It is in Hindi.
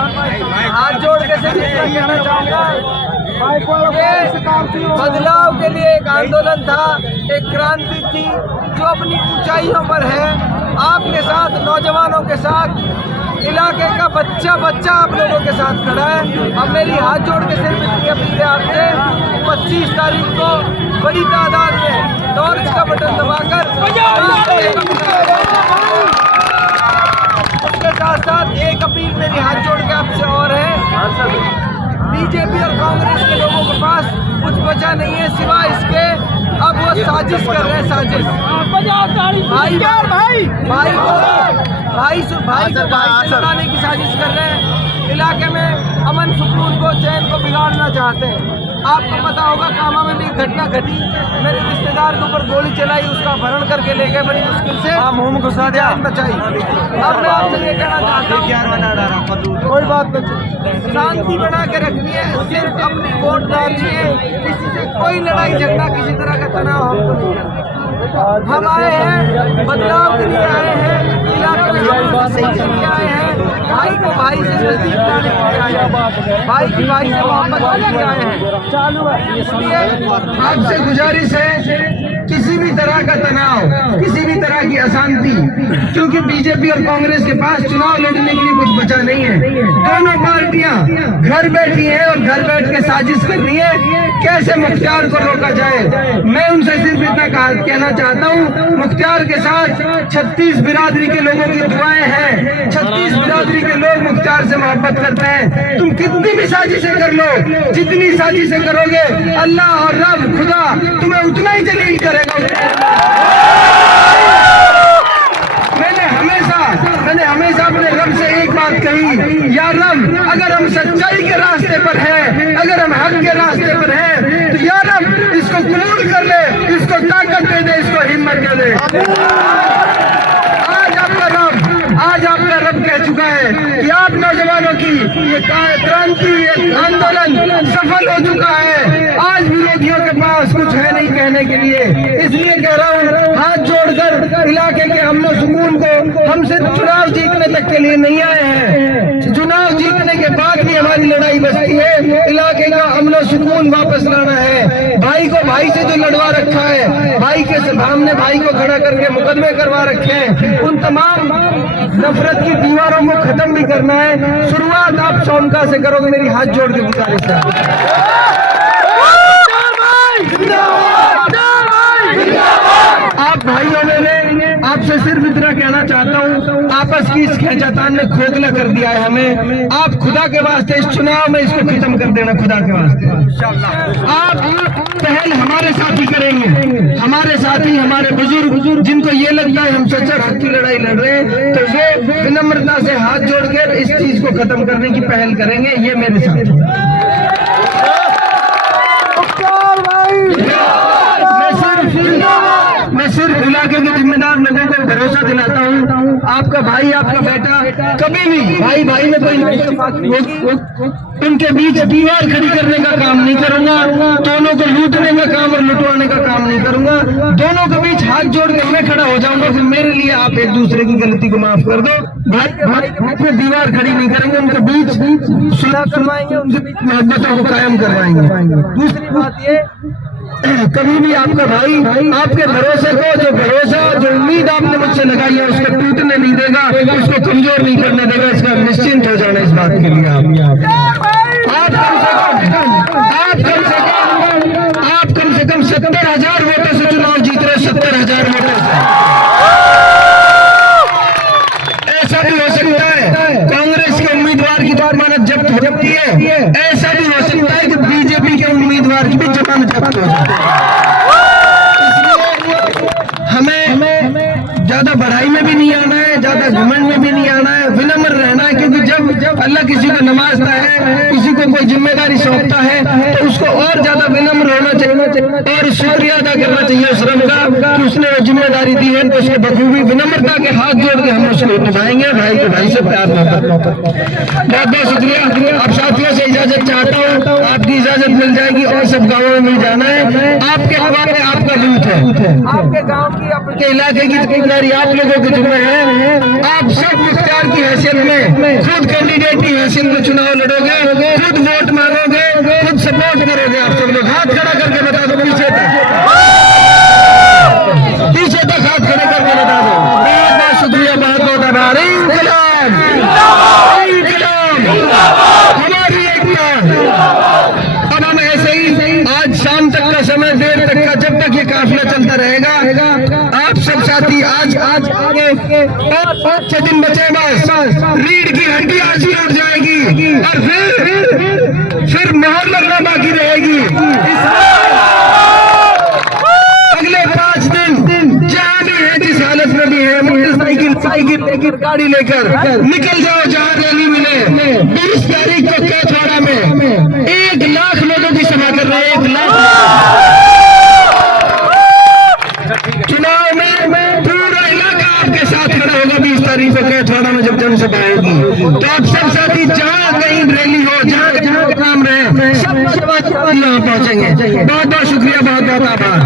हाथ जोड़ के सिर्फ इतना कहना चाहूँगा, बदलाव के लिए एक आंदोलन था, एक क्रांति थी जो अपनी ऊंचाइयों पर है। आपके साथ, नौजवानों के साथ, इलाके का बच्चा बच्चा आप लोगों के साथ खड़ा है। अब मेरी हाथ जोड़ के सिर्फ इतनी अपील है आपसे, 25 तारीख को बड़ी तादाद में टॉर्च का बटन दबाकर, उसके साथ साथ एक अपील मेरी हाथ जोड़ के आपसे और है, बीजेपी और कांग्रेस के लोगों के पास कुछ बचा नहीं है सिवाय इसके, अब वो साजिश कर रहे हैं, साजिश। भाई से लड़ाने की साजिश कर रहे हैं, इलाके में अमन सुकून को, चैन को बिगाड़ना चाहते हैं। आपको पता होगा कामा में भी एक घटना घटी, मेरे रिश्तेदार के ऊपर गोली चलाई, उसका अपहरण करके ले गए बड़ी मुश्किल से, मुंह में घुसा दिया, बचाई। अब मैं आपसे ये कहना चाहता हूँ, कोई बात नहीं, शांति बना के रखनी है, सिर्फ अपनी वोट डालनी है, किसी से कोई लड़ाई झगड़ा, किसी तरह का तनाव हमको नहीं करना। हम आए हैं बदलाव के लिए, आए हैं इलाके में सही के लिए आए हैं, भाई को भाई से नजदीक लाने के लिए आए हैं, भाई की भाई से मोहब्बत के लिए आए हैं। इसलिए आपसे गुजारिश है, किसी भी तरह का तनाव, किसी भी तरह की अशांति, क्योंकि बीजेपी और कांग्रेस के पास चुनाव लड़ने के लिए कुछ बचा नहीं है। दोनों पार्टियां घर बैठी हैं और घर बैठ के साजिश कर रही है कैसे मुख्तार को रोका जाए। मैं उनसे सिर्फ इतना कहना चाहता हूं, मुख्तार के साथ 36 बिरादरी के लोगों की दुआएं हैं, 36 बिरादरी के लोग मुख्तार से मोहब्बत करते हैं। तुम कितनी भी साजिशें कर लो, जितनी साजिशें करोगे, अल्लाह और रब खुदा तुम्हें उतना ही जलील करेगा। मैंने हमेशा अपने रब से एक बात कही, या रब, अगर हम सच्चाई के रास्ते पर हैं, अगर हम हक के रास्ते पर हैं, तो या रब इसको कबूल कर ले, इसको ताकत दे दे, इसको हिम्मत दे दे। आज आपका रब कह चुका है कि आप नौजवानों की ये क्रांति, ये आंदोलन सफल हो चुका है। आज विरोधियों के पास कुछ है नहीं कहने के लिए, इसलिए कह रहा हूँ, हाथ जोड़कर इलाके के अमन सुकून को, हम सिर्फ चुनाव जीतने तक के लिए नहीं आए हैं, चुनाव जीतने के बाद भी हमारी लड़ाई बचती है, इलाके का अमन सुकून वापस लाना है। भाई को भाई से जो लड़वा रखा है, भाई के सामने भाई को खड़ा करके मुकदमे करवा रखे हैं, उन तमाम नफरत की दीवारों को खत्म भी करना है। शुरुआत आप सोनका से करोगे, मेरी हाथ जोड़ के गुजारिश है। आप भाइयों ने आपसे सिर्फ इतना कहना चाहता हूँ, आपस की इस खींचातान ने खोखला कर दिया है हमें। आप खुदा के वास्ते इस चुनाव में इसको खत्म कर देना, खुदा के वास्ते। आप पहल हमारे साथी करेंगे, हमारे साथी, हमारे बुजुर्ग, जिनको ये लगता है हम सच्चा हक की लड़ाई लड़ रहे हैं, तो वो विनम्रता से हाथ जोड़कर इस चीज को खत्म करने की पहल करेंगे। ये मेरे साथ मैं सिर्फ इलाके के जिम्मेदार लोगों को भरोसा दिलाता हूँ, आपका भाई, आपका बेटा कभी भी भाई भाई में कोई उनके बीच दीवार खड़ी करने का काम नहीं करूंगा, दोनों को लूटने का काम और लुटवाने का काम नहीं करूंगा। दोनों के बीच हाथ जोड़ के मैं खड़ा हो जाऊंगा, फिर मेरे लिए आप एक दूसरे की गलती को माफ कर दो। भाई में दीवार खड़ी नहीं करेंगे, उनके बीच सुलह करवाएंगे, उनके बीच मोहब्बतों को कायम करवाएंगे। दूसरी बात ये, कभी भी आपका भाई आपके भरोसे को, जो उम्मीद आपने मुझसे लगाई है, उसको टूटने नहीं देगा, उसको कमजोर नहीं करने देगा। इसका निश्चिंत हो जाना इस बात के लिए। आप कम से कम 70,000 वोटों से चुनाव जीत रहे, 70,000 वोटों से। ऐसा भी हो सकता है कांग्रेस के उम्मीदवार की जमानत जब्त हो जाती है, ऐसा भी हो सकता है कि बीजेपी के उम्मीदवार की भी जमानत जब्त हो जाती है। हमें ज्यादा बढ़ाई में भी नहीं आना है, ज्यादा घमंड में भी नहीं आना है, विनम्र रहना है, क्योंकि जब अल्लाह किसी को नवाजता है, किसी को कोई जिम्मेदारी सौंपता है, तो उसको और ज्यादा विनम्र होना चाहिए और शुक्रिया अदा करना चाहिए उस रब का कि उसने वो जिम्मेदारी दी है, तो उसके बखूबी विनम्रता के हाथ जोड़ के हम उसको निभाएंगे। भाई को भाई से प्यार मोहब्बत। बहुत बहुत शुक्रिया। अब साथियों से इजाजत चाहता हूँ, आपकी इजाजत मिल जाएगी और सब गाँवों में मिल जाना है। आपके हवाले आपका बूथ है, आपके गाँव की, आपके इलाके की जिम्मेदारी आप लोगों के जिम्मे है। आप सब मुख्तार की हैसियत में, खुद कैंडिडेट की हैसियत इलेक्शन में चुनाव लड़ोगे, खुद वोट मांगोगे, खुद सपोर्ट करोगे। आप सब लोग हाथ खड़ा करके बता दो, पीछे तक हाथ खड़े करके बता दो। बहुत बहुत शुक्रिया, बहुत बहुत आभार। इंकलाब, हमारी एकता। अब हम ऐसे ही आज शाम तक का समय, देर तक का, जब तक ये काफिला चलता रहेगा, आप सब साथी आज आगे 5-6 दिन बचे बस, रीढ़ की हड्डी आज ही उठ जाएगी और फिर मोहर लगना बाकी रहेगी। अगले 5 दिन जहाँ भी है, जिस हालत में भी है, मोटरसाइकिल लेकर, गाड़ी लेकर निकल जाओ जहाँ रैली मिले। 20 तारीख को कैथवाड़ा में 1 लाख लोगों की सभा कर रहे हैं, 1 लाख। चुनाव में पूरा इलाका आपके साथ खड़ा होगा 20 तारीख को कैथवाड़ा में जब जनसभा आएगी। तो आप सब साथी जहाँ कहीं रैली हो, जहाँ काम रहे, सब यहाँ पहुंचेंगे। बहुत बहुत शुक्रिया, बहुत बहुत आभार।